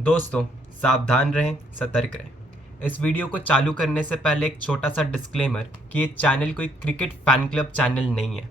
दोस्तों, सावधान रहें, सतर्क रहें। इस वीडियो को चालू करने से पहले एक छोटा सा डिस्क्लेमर कि ये चैनल कोई क्रिकेट फैन क्लब चैनल नहीं है।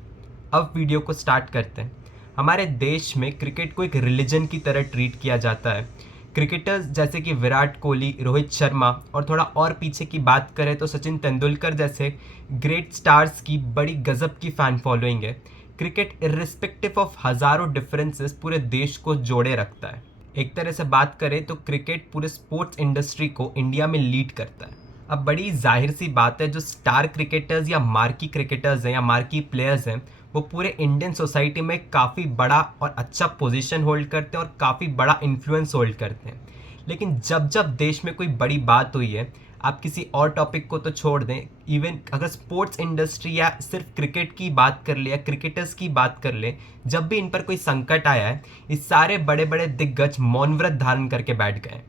अब वीडियो को स्टार्ट करते हैं। हमारे देश में क्रिकेट को एक रिलीजन की तरह ट्रीट किया जाता है। क्रिकेटर्स जैसे कि विराट कोहली, रोहित शर्मा और थोड़ा और पीछे की बात करें तो सचिन तेंदुलकर जैसे ग्रेट स्टार्स की बड़ी गजब की फ़ैन फॉलोइंग है। क्रिकेट इर्रिस्पेक्टिव ऑफ हज़ारों डिफरेंसेस पूरे देश को जोड़े रखता है। एक तरह से बात करें तो क्रिकेट पूरे स्पोर्ट्स इंडस्ट्री को इंडिया में लीड करता है। अब बड़ी जाहिर सी बात है, जो स्टार क्रिकेटर्स या मार्की क्रिकेटर्स हैं या मार्की प्लेयर्स हैं, वो पूरे इंडियन सोसाइटी में काफ़ी बड़ा और अच्छा पोजीशन होल्ड करते हैं और काफ़ी बड़ा इन्फ्लुएंस होल्ड करते हैं। लेकिन जब जब देश में कोई बड़ी बात हुई है, आप किसी और टॉपिक को तो छोड़ दें, इवन अगर स्पोर्ट्स इंडस्ट्री या सिर्फ क्रिकेट की बात कर ले या क्रिकेटर्स की बात कर ले, जब भी इन पर कोई संकट आया है, इस सारे बड़े बड़े दिग्गज मौन व्रत धारण करके बैठ गए।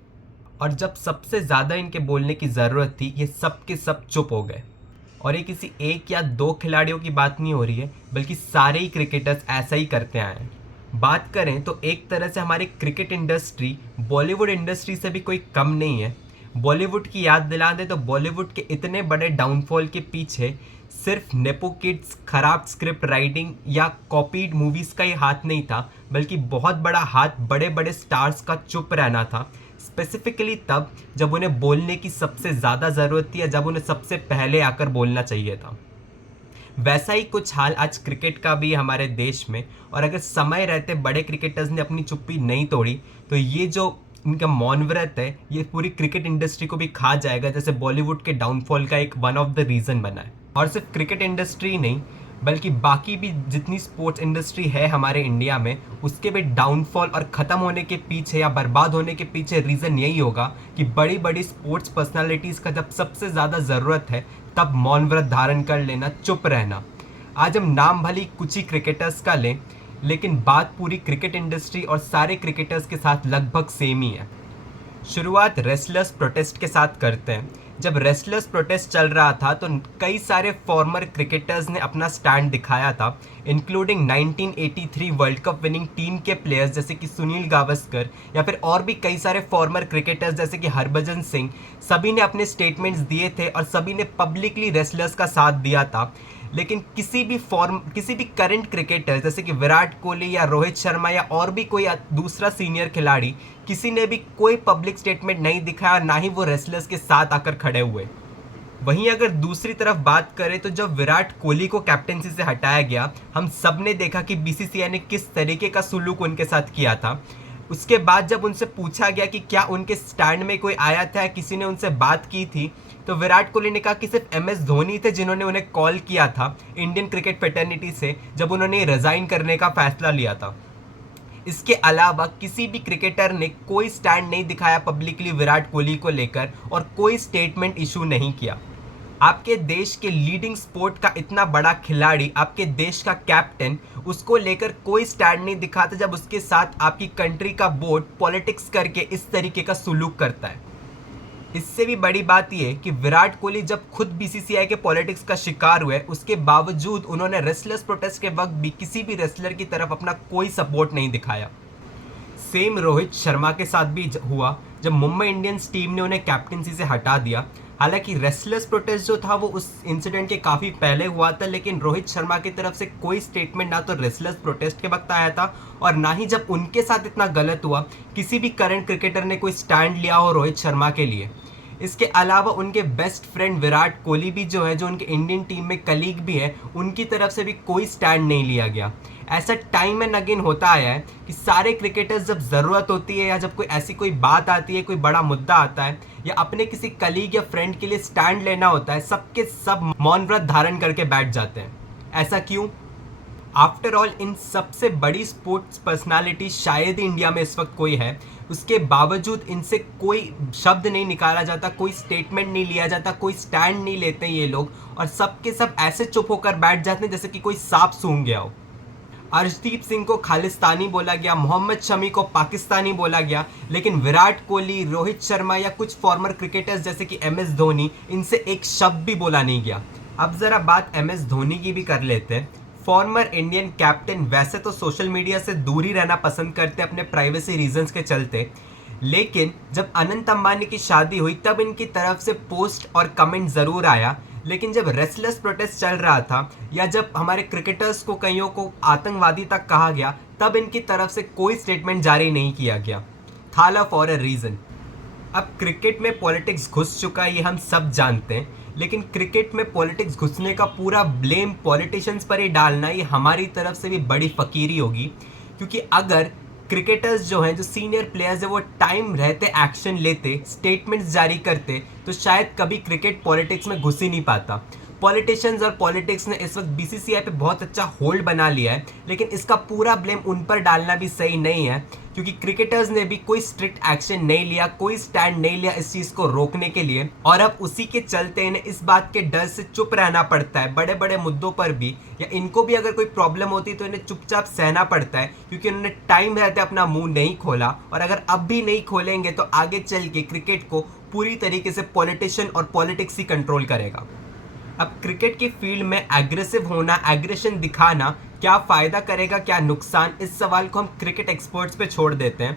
और जब सबसे ज़्यादा इनके बोलने की ज़रूरत थी, ये सब के सब चुप हो गए। और ये किसी एक या दो खिलाड़ियों की बात नहीं हो रही है, बल्कि सारे ही क्रिकेटर्स ऐसा ही करते आए हैं। बात करें तो एक तरह से हमारी क्रिकेट इंडस्ट्री बॉलीवुड इंडस्ट्री से भी कोई कम नहीं है। बॉलीवुड की याद दिला दें तो बॉलीवुड के इतने बड़े डाउनफॉल के पीछे सिर्फ नेपो किड्स, खराब स्क्रिप्ट राइटिंग या कॉपीड मूवीज़ का ही हाथ नहीं था, बल्कि बहुत बड़ा हाथ बड़े बड़े स्टार्स का चुप रहना था। स्पेसिफिकली तब जब उन्हें बोलने की सबसे ज़्यादा ज़रूरत थी या जब उन्हें सबसे पहले आकर बोलना चाहिए था। वैसा ही कुछ हाल आज क्रिकेट का भी है हमारे देश में। और अगर समय रहते बड़े क्रिकेटर्स ने अपनी चुप्पी नहीं तोड़ी तो ये जो इनका मौन व्रत है, ये पूरी क्रिकेट इंडस्ट्री को भी खा जाएगा, जैसे बॉलीवुड के डाउनफॉल का एक वन ऑफ द रीज़न बना है। और सिर्फ क्रिकेट इंडस्ट्री नहीं, बल्कि बाकी भी जितनी स्पोर्ट्स इंडस्ट्री है हमारे इंडिया में, उसके भी डाउनफॉल और ख़त्म होने के पीछे या बर्बाद होने के पीछे रीज़न यही होगा कि बड़ी बड़ी स्पोर्ट्स पर्सनालिटीज़ का जब सबसे ज़्यादा ज़रूरत है, तब मौन व्रत धारण कर लेना, चुप रहना। आज हम नाम भली कुछ ही क्रिकेटर्स का लें, लेकिन बात पूरी क्रिकेट इंडस्ट्री और सारे क्रिकेटर्स के साथ लगभग सेम ही है। शुरुआत रेसलर्स प्रोटेस्ट के साथ करते हैं। जब रेसलर्स प्रोटेस्ट चल रहा था तो कई सारे फॉर्मर क्रिकेटर्स ने अपना स्टैंड दिखाया था, including 1983 world cup winning team के प्लेयर्स जैसे कि सुनील गावस्कर या फिर और भी कई सारे फॉर्मर क्रिकेटर्स जैसे कि हरभजन सिंह। सभी ने अपने स्टेटमेंट्स दिए थे और सभी ने पब्लिकली रेसलर्स का साथ दिया था। लेकिन किसी भी करंट क्रिकेटर जैसे कि विराट कोहली या रोहित शर्मा या और भी कोई दूसरा सीनियर खिलाड़ी, किसी ने भी कोई पब्लिक स्टेटमेंट नहीं दिखाया, ना ही वो रेसलर्स के साथ आकर खड़े हुए। वहीं अगर दूसरी तरफ बात करें तो जब विराट कोहली को कैप्टेंसी से हटाया गया, हम सब ने देखा कि बीसीसीआई ने किस तरीके का सुलूक उनके साथ किया था। उसके बाद जब उनसे पूछा गया कि क्या उनके स्टैंड में कोई आया था, किसी ने उनसे बात की थी, तो विराट कोहली ने कहा कि सिर्फ एमएस धोनी थे जिन्होंने उन्हें कॉल किया था इंडियन क्रिकेट फेटर्निटी से, जब उन्होंने रिजाइन करने का फैसला लिया था। इसके अलावा किसी भी क्रिकेटर ने कोई स्टैंड नहीं दिखाया पब्लिकली विराट कोहली को लेकर और कोई स्टेटमेंट इशू नहीं किया। आपके देश के लीडिंग स्पोर्ट का इतना बड़ा खिलाड़ी, आपके देश का कैप्टन, उसको लेकर कोई स्टैंड नहीं दिखाता जब उसके साथ आपकी कंट्री का बोर्ड पॉलिटिक्स करके इस तरीके का सुलूक करता है। इससे भी बड़ी बात यह कि विराट कोहली जब खुद बीसीसीआई के पॉलिटिक्स का शिकार हुए, उसके बावजूद उन्होंने रेसलर्स प्रोटेस्ट के वक्त भी किसी भी रेसलर की तरफ अपना कोई सपोर्ट नहीं दिखाया। सेम रोहित शर्मा के साथ भी हुआ जब मुंबई इंडियंस टीम ने उन्हें कैप्टनसी से हटा दिया। हालांकि रेसलर्स प्रोटेस्ट जो था वो उस इंसिडेंट के काफ़ी पहले हुआ था, लेकिन रोहित शर्मा की तरफ से कोई स्टेटमेंट ना तो रेसलर्स प्रोटेस्ट के वक्त आया था और ना ही जब उनके साथ इतना गलत हुआ किसी भी करंट क्रिकेटर ने कोई स्टैंड लिया हो रोहित शर्मा के लिए। इसके अलावा उनके बेस्ट फ्रेंड विराट कोहली भी जो है, जो उनके इंडियन टीम में कलीग भी है, उनकी तरफ से भी कोई स्टैंड नहीं लिया गया। ऐसा टाइम एंड अगेन होता आया है कि सारे क्रिकेटर्स जब ज़रूरत होती है या जब कोई ऐसी कोई बात आती है, कोई बड़ा मुद्दा आता है या अपने किसी कलीग या फ्रेंड के लिए स्टैंड लेना होता है, सबके सब मौन व्रत धारण करके बैठ जाते हैं। ऐसा क्यों? आफ्टर ऑल इन सबसे बड़ी स्पोर्ट्स पर्सनालिटी शायद ही इंडिया में इस वक्त कोई है, उसके बावजूद इनसे कोई शब्द नहीं निकाला जाता, कोई स्टेटमेंट नहीं लिया जाता, कोई स्टैंड नहीं लेते ये लोग, और सबके सब ऐसे चुप होकर बैठ जाते हैं जैसे कि कोई सांप सूंघ गया हो। अर्शदीप सिंह को खालिस्तानी बोला गया, मोहम्मद शमी को पाकिस्तानी बोला गया, लेकिन विराट कोहली, रोहित शर्मा या कुछ फॉर्मर क्रिकेटर्स जैसे कि एमएस धोनी, इनसे एक शब्द भी बोला नहीं गया। अब ज़रा बात एमएस धोनी की भी कर लेते हैं। फॉर्मर इंडियन कैप्टन वैसे तो सोशल मीडिया से दूर ही रहना पसंद करते अपने प्राइवेसी रीजंस के चलते, लेकिन जब अनंत अंबानी की शादी हुई तब इनकी तरफ से पोस्ट और कमेंट ज़रूर आया, लेकिन जब रेस्टलेस प्रोटेस्ट चल रहा था या जब हमारे क्रिकेटर्स को कईयों को आतंकवादी तक कहा गया तब इनकी तरफ से कोई स्टेटमेंट जारी नहीं किया गया। थाला फॉर अ रीज़न। अब क्रिकेट में पॉलिटिक्स घुस चुका है, ये हम सब जानते हैं, लेकिन क्रिकेट में पॉलिटिक्स घुसने का पूरा ब्लेम पॉलिटिशियंस पर ही डालना ये हमारी तरफ से भी बड़ी फकीरी होगी, क्योंकि अगर क्रिकेटर्स जो हैं, जो सीनियर प्लेयर्स हैं, वो टाइम रहते एक्शन लेते, स्टेटमेंट्स जारी करते, तो शायद कभी क्रिकेट पॉलिटिक्स में घुस ही नहीं पाता। पॉलिटिशियंस और पॉलिटिक्स ने इस वक्त बीसीसीआई पे बहुत अच्छा होल्ड बना लिया है, लेकिन इसका पूरा ब्लेम उन पर डालना भी सही नहीं है, क्योंकि क्रिकेटर्स ने भी कोई स्ट्रिक्ट एक्शन नहीं लिया, कोई स्टैंड नहीं लिया इस चीज़ को रोकने के लिए, और अब उसी के चलते इन्हें इस बात के डर से चुप रहना पड़ता है बड़े बड़े मुद्दों पर भी, या इनको भी अगर कोई प्रॉब्लम होती तो इन्हें चुपचाप सहना पड़ता है, क्योंकि उन्होंने टाइम रहते अपना मुंह नहीं खोला, और अगर अब भी नहीं खोलेंगे तो आगे चल के क्रिकेट को पूरी तरीके से पॉलिटिशियन और पॉलिटिक्स ही कंट्रोल करेगा। अब क्रिकेट की फील्ड में एग्रेसिव होना, एग्रेशन दिखाना क्या फ़ायदा करेगा, क्या नुकसान, इस सवाल को हम क्रिकेट एक्सपर्ट्स पे छोड़ देते हैं।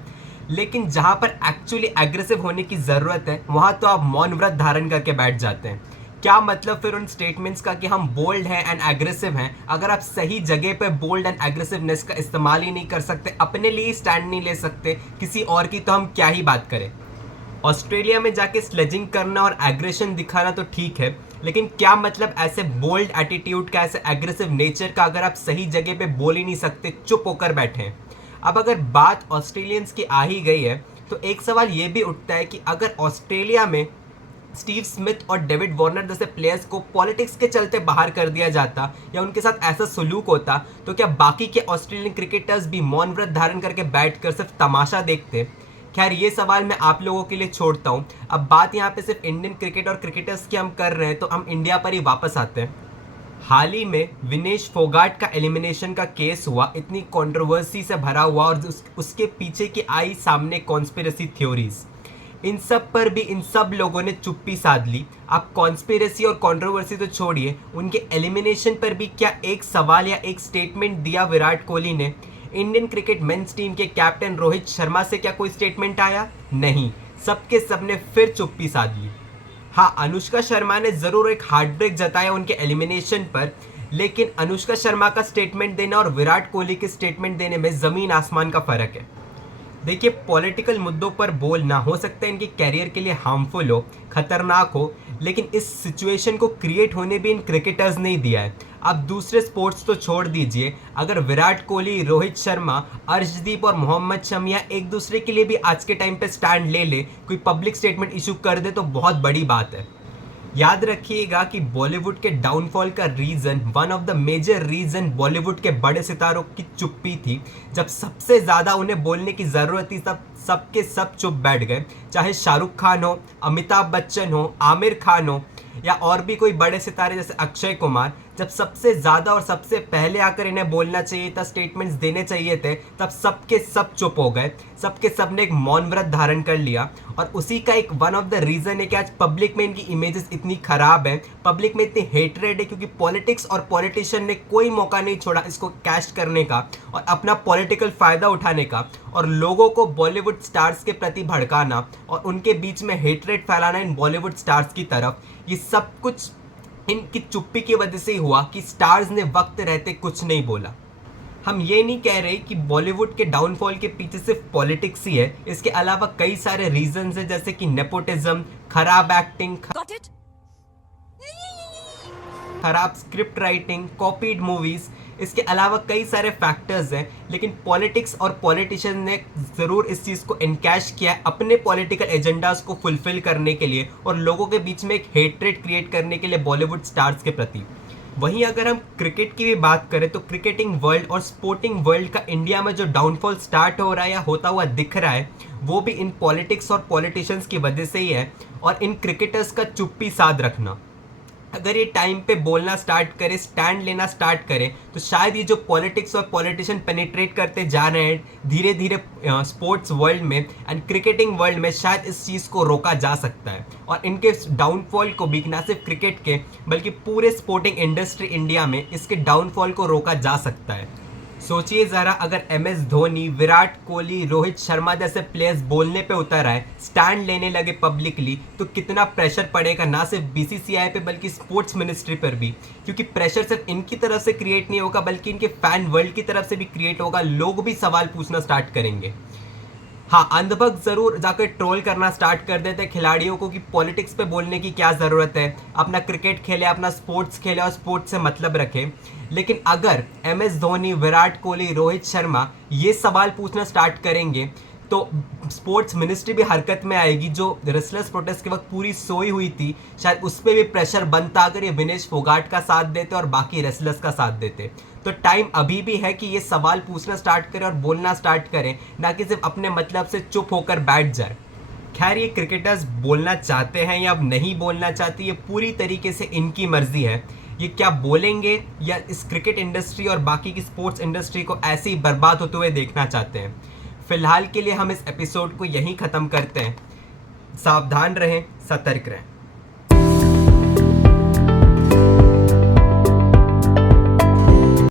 लेकिन जहाँ पर एक्चुअली एग्रेसिव होने की ज़रूरत है वहाँ तो आप मौन व्रत धारण करके बैठ जाते हैं। क्या मतलब फिर उन स्टेटमेंट्स का कि हम बोल्ड हैं एंड एग्रेसिव हैं, अगर आप सही जगह पे बोल्ड एंड एग्रेसिवनेस का इस्तेमाल ही नहीं कर सकते, अपने लिए स्टैंड नहीं ले सकते, किसी और की तो हम क्या ही बात करें। ऑस्ट्रेलिया में जाके स्लेजिंग करना और एग्रेशन दिखाना तो ठीक है, लेकिन क्या मतलब ऐसे बोल्ड एटीट्यूड का, ऐसे एग्रेसिव नेचर का, अगर आप सही जगह पे बोल ही नहीं सकते, चुप होकर बैठे हैं। अब अगर बात ऑस्ट्रेलियंस की आ ही गई है तो एक सवाल ये भी उठता है कि अगर ऑस्ट्रेलिया में स्टीव स्मिथ और डेविड वार्नर जैसे प्लेयर्स को पॉलिटिक्स के चलते बाहर कर दिया जाता या उनके साथ ऐसा सलूक होता, तो क्या बाकी के ऑस्ट्रेलियन क्रिकेटर्स भी मौन व्रत धारण करके बैठकर सिर्फ तमाशा देखते? खैर, ये सवाल मैं आप लोगों के लिए छोड़ता हूँ। अब बात यहाँ पे सिर्फ इंडियन क्रिकेट और क्रिकेटर्स की हम कर रहे हैं, तो हम इंडिया पर ही वापस आते हैं। हाल ही में विनेश फोगाट का एलिमिनेशन का केस हुआ, इतनी कंट्रोवर्सी से भरा हुआ, और उसके पीछे की आई सामने कॉन्स्पिरेसी थ्योरीज। इन सब पर भी इन सब लोगों ने चुप्पी साध ली। आप कॉन्स्पिरेसी और कंट्रोवर्सी तो छोड़िए, उनके एलिमिनेशन पर भी क्या एक सवाल या एक स्टेटमेंट दिया विराट कोहली ने? इंडियन क्रिकेट मेंस टीम के कैप्टन रोहित शर्मा से क्या कोई स्टेटमेंट आया? नहीं, सबके सब ने फिर चुप्पी साध ली। हाँ, अनुष्का शर्मा ने ज़रूर एक हार्ट ब्रेक जताया उनके एलिमिनेशन पर, लेकिन अनुष्का शर्मा का स्टेटमेंट देना और विराट कोहली के स्टेटमेंट देने में ज़मीन आसमान का फ़र्क है। देखिए, पॉलिटिकल मुद्दों पर बोलना हो सकता है इनके कैरियर के लिए हार्मफुल हो, खतरनाक हो, लेकिन इस सिचुएशन को क्रिएट होने भी इन क्रिकेटर्स ने ही दिया है। अब दूसरे स्पोर्ट्स तो छोड़ दीजिए, अगर विराट कोहली, रोहित शर्मा, अर्शदीप और मोहम्मद शमी एक दूसरे के लिए भी आज के टाइम पे स्टैंड ले ले, कोई पब्लिक स्टेटमेंट इशू कर दे, तो बहुत बड़ी बात है। याद रखिएगा कि बॉलीवुड के डाउनफॉल का reason, one of the major reason Bollywood के बड़े सितारों की चुप्पी थी। जब सबसे ज़्यादा उन्हें बोलने की ज़रूरत थी तब सबके सब चुप बैठ गए, चाहे शाहरुख खान हो, अमिताभ बच्चन हो, आमिर खान हो, या और भी कोई बड़े सितारे जैसे अक्षय कुमार। जब सबसे ज़्यादा और सबसे पहले आकर इन्हें बोलना चाहिए था, स्टेटमेंट्स देने चाहिए थे, तब सबके सब चुप हो गए, सबके सब ने एक मौन व्रत धारण कर लिया। और उसी का एक वन ऑफ द रीज़न है कि आज पब्लिक में इनकी इमेजेस इतनी ख़राब है, पब्लिक में इतनी हेटरेड है, क्योंकि पॉलिटिक्स और पॉलिटिशियन ने कोई मौका नहीं छोड़ा इसको कैश करने का और अपना पॉलिटिकल फ़ायदा उठाने का, और लोगों को बॉलीवुड स्टार्स के प्रति भड़काना और उनके बीच में हेटरेड फैलाना इन बॉलीवुड स्टार्स की तरफ। ये सब कुछ इनकी चुप्पी की वजह से ही हुआ कि स्टार्स ने वक्त रहते कुछ नहीं बोला। हम ये नहीं कह रहे कि बॉलीवुड के डाउनफॉल के पीछे सिर्फ पॉलिटिक्स ही है, इसके अलावा कई सारे रीजंस हैं, जैसे कि नेपोटिज्म, खराब एक्टिंग, खराब स्क्रिप्ट राइटिंग, कॉपीड मूवीज, इसके अलावा कई सारे फैक्टर्स हैं। लेकिन पॉलिटिक्स और पॉलिटिशियन ने ज़रूर इस चीज़ को इनकैश किया है अपने पॉलिटिकल एजेंडाज को फुलफिल करने के लिए और लोगों के बीच में एक हेट्रेड क्रिएट करने के लिए बॉलीवुड स्टार्स के प्रति। वहीं अगर हम क्रिकेट की भी बात करें तो क्रिकेटिंग वर्ल्ड और स्पोर्टिंग वर्ल्ड का इंडिया में जो डाउनफॉल स्टार्ट हो रहा है या होता हुआ दिख रहा है, वो भी इन पॉलिटिक्स और पॉलिटिशियंस की वजह से ही है, और इन क्रिकेटर्स का चुप्पी साध रखना। अगर ये टाइम पे बोलना स्टार्ट करे, स्टैंड लेना स्टार्ट करे, तो शायद ये जो पॉलिटिक्स और पॉलिटिशियन पेनिट्रेट करते जा रहे हैं धीरे धीरे स्पोर्ट्स वर्ल्ड में एंड क्रिकेटिंग वर्ल्ड में, शायद इस चीज़ को रोका जा सकता है। और इनके डाउनफॉल को भी ना सिर्फ क्रिकेट के बल्कि पूरे स्पोर्टिंग इंडस्ट्री इंडिया में इसके डाउनफॉल को रोका जा सकता है। सोचिए ज़रा, अगर MS धोनी, विराट कोहली, रोहित शर्मा जैसे प्लेयर्स बोलने पे उतर आए, स्टैंड लेने लगे पब्लिकली, तो कितना प्रेशर पड़ेगा ना सिर्फ BCCI पे बल्कि स्पोर्ट्स मिनिस्ट्री पर भी। क्योंकि प्रेशर सिर्फ इनकी तरफ से क्रिएट नहीं होगा बल्कि इनके फैन वर्ल्ड की तरफ से भी क्रिएट होगा। लोग भी सवाल पूछना स्टार्ट करेंगे। हाँ, अंधभक्त जरूर जाकर ट्रोल करना स्टार्ट कर देते खिलाड़ियों को कि पॉलिटिक्स पे बोलने की क्या ज़रूरत है, अपना क्रिकेट खेले, अपना स्पोर्ट्स खेले और स्पोर्ट्स से मतलब रखे। लेकिन अगर MS धोनी, विराट कोहली, रोहित शर्मा ये सवाल पूछना स्टार्ट करेंगे तो स्पोर्ट्स मिनिस्ट्री भी हरकत में आएगी। जो रेसलर्स प्रोटेस्ट के वक्त पूरी सोई हुई थी, शायद उस पर भी प्रेशर बनता अगर ये विनेश फोगाट का साथ देते और बाकी रेसलर्स का साथ देते। तो टाइम अभी भी है कि ये सवाल पूछना स्टार्ट करें और बोलना स्टार्ट करें, ना कि सिर्फ अपने मतलब से चुप होकर बैठ जाए। खैर, ये क्रिकेटर्स बोलना चाहते हैं या अब नहीं बोलना चाहते, ये पूरी तरीके से इनकी मर्जी है। ये क्या बोलेंगे या इस क्रिकेट इंडस्ट्री और बाकी की स्पोर्ट्स इंडस्ट्री को ऐसे ही बर्बाद होते हुए देखना चाहते हैं। फिलहाल के लिए हम इस एपिसोड को यहीं ख़त्म करते हैं। सावधान रहें, सतर्क रहें।